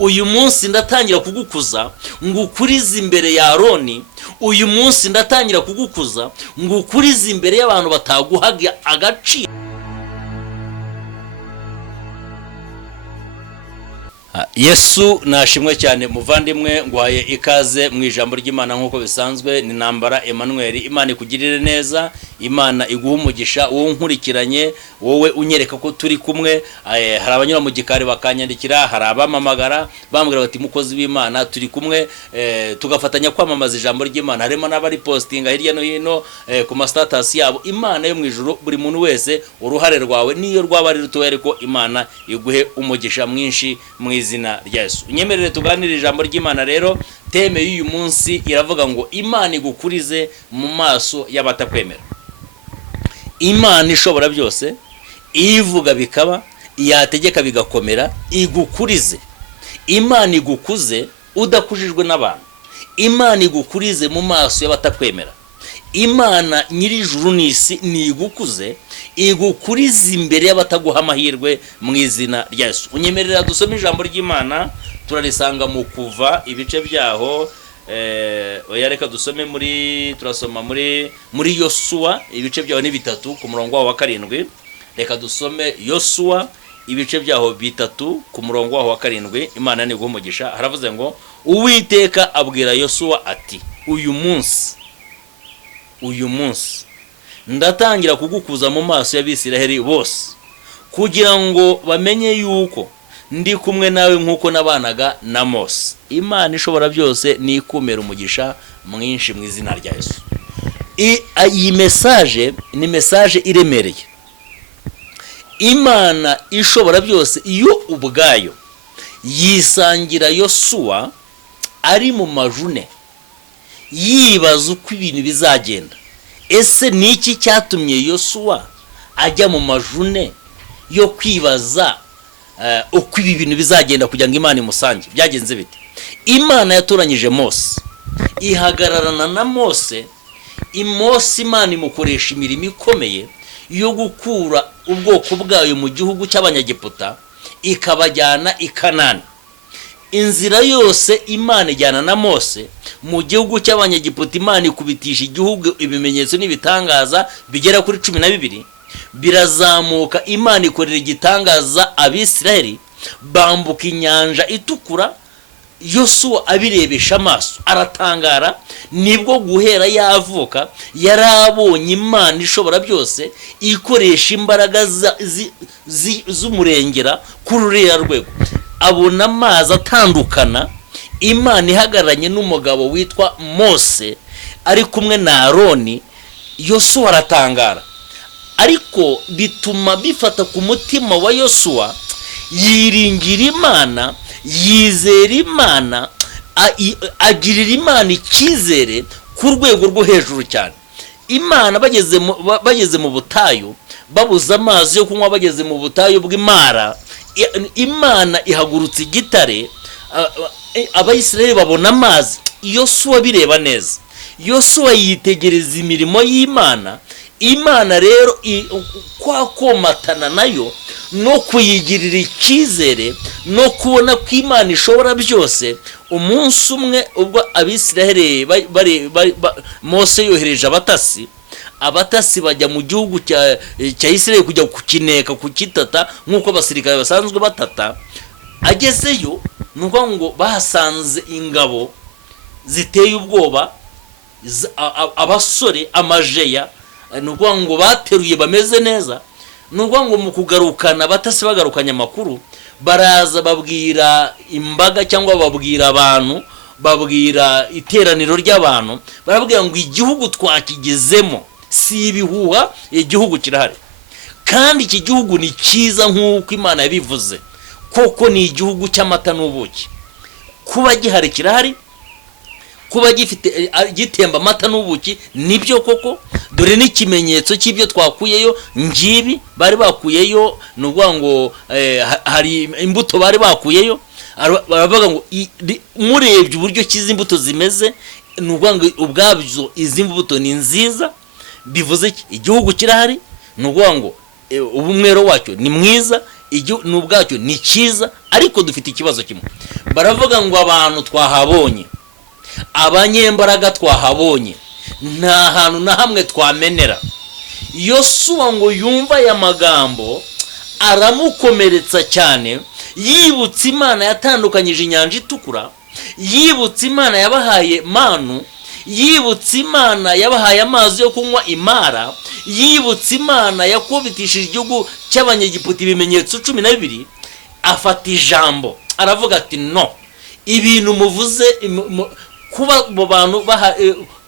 uyu munsi ndatangira kugukuza ngo ukurize imbere ya Aroni, uyu munsi ndatangira kugukuza ngo ukurize imbere y'abantu bataguhaga agaciro. Yesu nashimwe cyane muvandimwe, ngwaye ikaze mu ijambo ry'Imana nk'uko bisanzwe. Ni Ntambara Emmanuel. Imana ikugirire neza, Imana iguha umugisha, wowe nkurikiranye, wowe unyereka ko turi kumwe. Hari abanyura mu gikari bakanyandikira, hari abamamagara bambwira bati mukozi w'Imana turi kumwe, tugafatanya kwamamaza ijambo ry'Imana. Harimo n'abari postinga hirya no hino ku ma status yabo. Imana yo mu ijuru, buri muntu wese uruhare rwawe niyo rwaba ari rutoya, ariko Imana iguhe umugisha mwinshi mu izina rya Yesu. Unyemerere tuganire ijambo ry'Imana rero. Teme y'uyu munsi iravuga ngo Imana igukurize mu maso y'abatakwemera. Imana ishobora byose, ivuga bikaba, yategeka bigakomera, igukurize. Imana igukuze udakujijwe n'abantu. Imana igukurize mu maso y'abatakwemera. Imana nyirijuru n'isi nigukuze, igukurize imbere y'abataguha amahirwe mu izina rya Yesu. Unyemerera dusome ijambo ry'Imana, turarisanga mu Kuva ibice byaho. Reka dusome turasoma muri Yosuwa ibice byaho ni 3 ku murongo wa 7. Reka dusome Yosuwa ibice byaho 3 ku murongo wa 7. Imana ni guhumugisha. Haravuze ngo Uwiteka abwira Yosuwa ati, uyu munsi ndatangira kugukuza mu maso y'Abisiraheli bose, kugira ngo bamenye yuko ndi kumwe nawe nk'uko nabanaga na Mose. Imana ishobora byose ni ikumera umugisha mwinshi mu izina rya Yesu. Iyi message ni message iremereye. Imana ishobora byose iyo ubwayo yisangira Yosuwa ari mu majune, yibaza uko ibintu bizagenda. Ese niki cyatumye Yosuwa ajya mu majune yo kwibaza uko ibi bintu bizagenda kugira ngo Imana imusange? Byagenze bite? Imana yatoranyije Mose, ihagararana na Mose. Imana imukoresha imirimo ikomeye yo gukura ubwoko bwayo mu gihugu cy'Abanyagiputa ikabajyana i Kanani. Inzira yose Imana ijyana na Mose mu gihugu cy'Abanyagiputa. Imana ikubitisha igihugu ibimenyetso n'ibitangaza bigera kuri 12. Birazamuka, Imana ikorera igitangaza Abisiraheli, bambuka inyanja itukura. Yosuwa abirebesha amaso aratangara. Nibwo guhera yavuka yarabonye Imana ishobora byose ikoresha imbaraga z'umurengera kuri ruriya rwego. Abona amazi atandukana, Imana ihagararanye n'umugabo witwa Mose ari kumwe na Aroni. Yosuwa aratangara, ariko bituma bifata ku mutima wa Yosuwa. Yiringira Imana, yizera Imana, agirira Imana icyizere ku rwego rwo hejuru cyane. Imana bageze mu butayu, babuza amazi yo kunywa, bageze mu butayu bw'Imara, Imana ihagurutse igitare, Abayisiraheli babona amazi. Yosuwa bireba neza. Yosuwa yitegereza imirimo y'Imana. Imana rero kwakomatana nayo no kuyigirira icyizere no kubona ko Imana ishobora byose. Umunsi umwe ubwo Abisiraheli Mose yohereje abatasi bajya mu gihugu cya Isiraheli kujya kukineka, kukitata nk'uko abasirikare basanzwe batata. Agezeyo nuko ngo bahasanze ingabo ziteye ubwoba, abasore amajeya, nuko ngo bateruye bameze neza. Nuko ngo mu kugarukana abatasi bagarukanye amakuru, baraza babwira imbaga cyangwa babwira abantu, babwira iteraniro ry'abantu, barabwira ngo igihugu twakigezemo si ibihuha, igihugu kirahari kandi iki gihugu ni cyiza nk'uko Imana yabivuze. Koko ni igihugu cy'amata n'ubuki. Kuba gihari kirahari, kuba gitemba amata n'ubuki nibyo koko. Dore n'ikimenyetso cy'ibyo twakuyeyo ngibi bari bakuyeyo. Nuvuga ngo hari imbuto bari bakuyeyo. Baravuga ngo murebye uburyo kizi imbuto zimeze, nuvuga ngo ubwabyo izi mbuto ni nziza. Bivuze igihugu kirahari, nuvuga ngo ubumwero wacyo ni mwiza, n'ubwacyo ni cyiza, ariko dufite ikibazo kimwe. Baravuga ngo abantu twahabonye, abanyembaraga twahabonye, nta hantu na hamwe twamenera. Yosuwa ngo yumva aya magambo aramukomeretsa cyane, yibutse Imana yatandukanyije inyanja itukura, yibutse Imana yabahaye manu, yibutse Imana yabahaye amazi yo kunywa imara, yibutse Imana yakubitishije igihugu cy'abanyegiputa ibimenyetso 12. Afata ijambo aravuga ati no, ibintu muvuze kuba abo bantu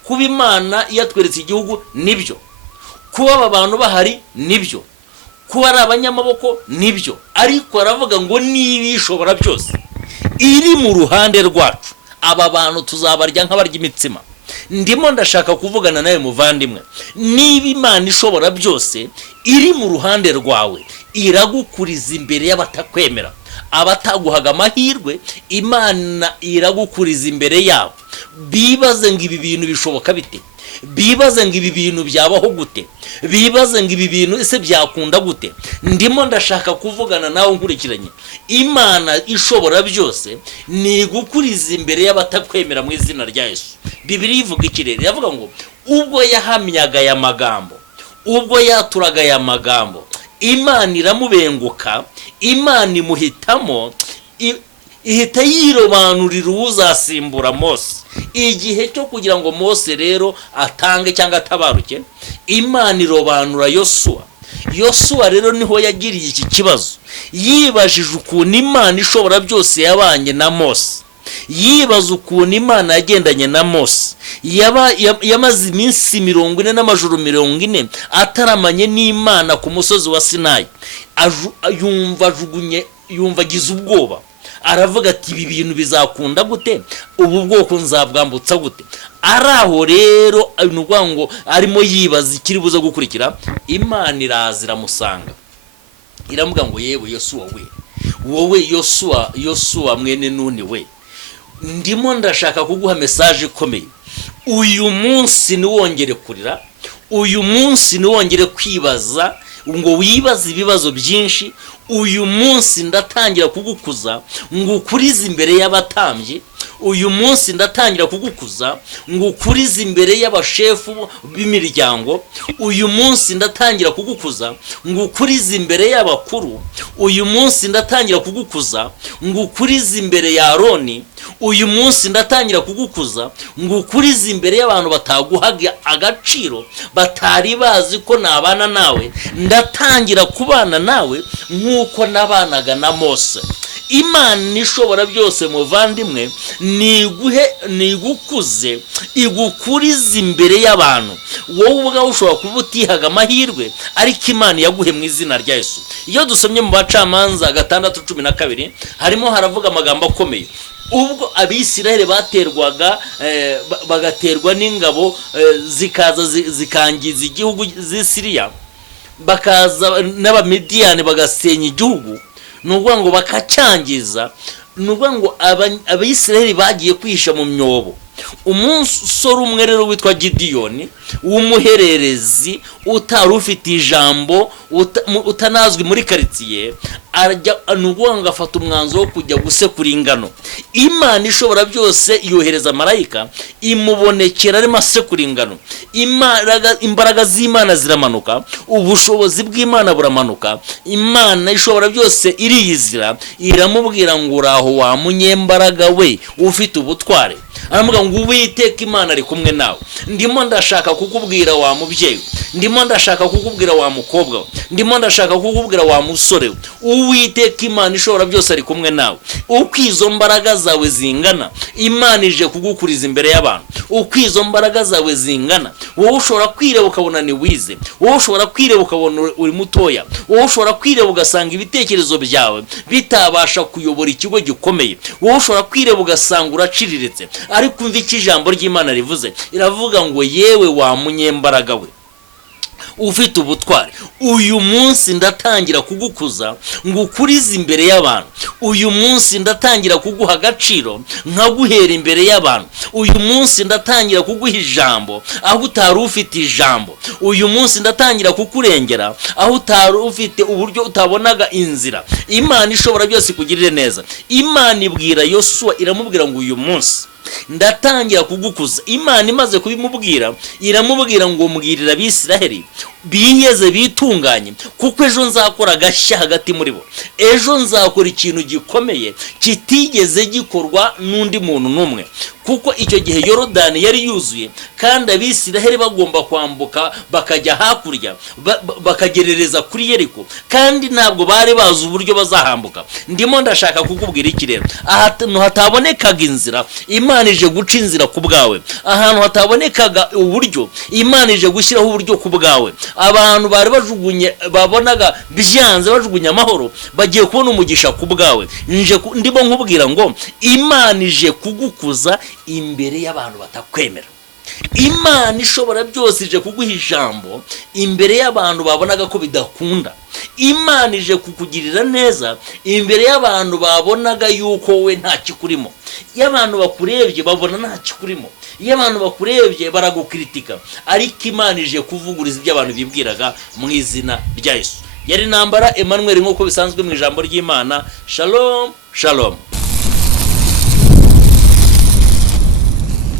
kuba Imana yatweretse igihugu nibyo, kuba aba bantu bahari nibyo, kuba ari abanyamaboko nibyo, ariko aravuga ngo niba ishobora byose iri mu ruhande rwacu, aba bantu tuzabarya nk'abarya imitsima. Ndimo ndashaka kuvugana nawe muvandimwe, niba Imana ishobora byose iri mu ruhande rwawe, iragukuriza imbere y'abatakwemera, abataguhaga amahirwe, Imana iragukuriza imbere yabo. Bibaze ngo ibi bintu bishoboka bite, bibaze ngo ibi bintu byabaho gute, bibaze ngo ibi bintu ese byakunda gute. Ndimo ndashaka kuvugana nawe nkurikiranye, Imana ishobora byose ni gukuriza imbere y'abatakwemera mu izina rya Yesu. Bibiliya ivuga ikirere, yavuga ngo ubwo yahamyaga aya magambo, ubwo yaturaga aya magambo, Imana iramubenguka, Imana imuhitamo, ihita yirobanurira uzasimbura Mose. Igihe cyo kugira ngo Mose rero atange cyangwa atabaruke, Imana irobanura Yosuwa. Yosuwa rero niho yagiriye iki kibazo, yibajije ukuntu Imana ishobora byose yabanye na Mose, yibaza ukuntu Imana yagendanye na Mose. Yamaze iminsi 40 n'amajoro 40 ataramanye n'Imana ku musozi wa Sinayi. Yumva agize ubwoba, aravuga ati ibi bintu bizakunda gute, ubu bwoko nzabwambutsa gute. Araho rero nuvuga ngo arimo yibaza ikiri buze gukurikira, Imana iraza iramusanga, iramuga ngo yewe Yosuwa we, wowe Yosuwa mwene Nuni we, ndimo ndashaka kuguha message ikomeye. Uyu munsi niwongere kurira, uyu munsi niwongere kwibaza ngo wibaze ibibazo byinshi. Uyu munsi ndatangira kugukuza ngo ukurize imbere y'abatambyi, uyu munsi ndatangira kugukuza ngo ukurize imbere y'abashefu b'imiryango, uyu munsi ndatangira kugukuza ngo ukurize imbere y'abakuru, uyu munsi ndatangira kugukuza ngo ukurize imbere ya Aroni, uyu munsi ndatangira kugukuza ngo ukurize imbere y'abantu bataguhaga agaciro, batari bazi ko nabana nawe. Ndatangira kubana nawe nk'uko nabanaga na Mose. Imana ishobora byose muvandimwe, nigukuze, igukuriza imbere y'abantu. Wowe ubwawe ushobora kuba utihaga amahirwe, ariko Imana yaguhe mu izina rya Yesu. Iyo dusomye mu Bacamanza 6:12 harimo haravuga amagambo akomeye. Ubwo Abisirayeli baterwaga bagaterwa n'ingabo zikaza zikangiza igihugu z'Isiriya, bakaza n'Abamidiyani bagasenya igihugu, nuvuga ngo bakacyangiza. Nuvuga ngo Abisirayeli bagiye kwisha mu myobo. Umusore umwe rero witwa Gidiyoni w'umuhererezi, utari ufite ijambo, utanazwi muri karitsiye, arajya nuvuga ngo afata umwanzuro wo kujya gusekura ingano. Imana ishobora byose yohereza marayika imubonekera arimo asekura ingano. Imbaraga z'Imana ziramanuka, ubushobozi bw'Imana buramanuka. Imana ishobora byose iriyizira, iramubwira ngo uraho wa munyembaraga we ufite ubutware. Aramuga ngo Uwiteka Imana ari kumwe nawe. Ndimo ndashaka kukubwira wa mubyeyi, ndimo ndashaka kukubwira wa mukobwa, ndimo ndashaka kukubwira wa musore, Uwiteka Imana ishobora byose ari kumwe nawe. Uko izo mbaraga zawe zingana, Imana ije kugukuriza imbere y'abantu. Uko izo mbaraga zawe zingana, wowe ushobora kwireba ukabona ni wize, wowe ushobora kwireba ukabona uri mutoya, wowe ushobora kwireba ugasanga ibitekerezo byawe bitabasha kuyobora ikigo gikomeye, wowe ushobora kwireba ugasanga uraciriritse. Ariko umva iki ijambo ry'Imana rivuze, iravuga ngo yewe wa munyembaraga we, ufite ubutwari. Uyu munsi ndatangira kugukuza ngo ukurize imbere y'abantu. Uyu munsi ndatangira kuguha agaciro nkaguhera imbere y'abantu. Uyu munsi ndatangira kuguha ijambo aho utari ufite ijambo. Uyu munsi ndatangira kukurengera aho utari ufite uburyo utabonaga inzira. Imana ishobora byose kugirire neza. Imana ibwira Yosuwa, iramubwira ngo uyu munsi ndatangira kugukuza. Imana imaze kubimubwira, iramubwira ngo mbwirira Abisiraheli biyeze bitunganye, kuko ejo nzakora agashya hagati muri bo. Ejo nzakora ikintu gikomeye kitigeze gikorwa n'undi muntu n'umwe, kuko icyo gihe Yorodani yari yuzuye kandi Abisiraheli bagomba kwambuka bakajya hakurya bakagerereza kuri Yeriko, kandi ntabwo bari bazi uburyo bazahambuka. Ndimo ndashaka kukubwira iki rero, ahantu hatabonekaga inzira, Imana ije guca inzira ku bwawe. Ahantu hatabonekaga uburyo, Imana ije gushyiraho uburyo ku bwawe. Abantu bari bajugunye, babonaga byanze bajugunye amahoro, bagiye kubona umugisha ku bwawe. Ndimo nkubwira ngo Imana ije kugukuza imbere y'abantu batakwemera. Imana ishobora byose ije kuguha ijambo imbere y'abantu babonaga ko bidakunda. Imana ije kukugirira neza imbere y'abantu babonaga yuko we nta kikurimo. Iyo abantu bakurebye babona nta kikurimo, iyo abantu bakurebye baragukritika, ariko Imana ije kuvuguriza ibyo abantu bibwiraga mu izina rya Yesu. Yari Ntambara Emmanuel nk'uko bisanzwe mu ijambo ry'Imana. Shalom, shalom.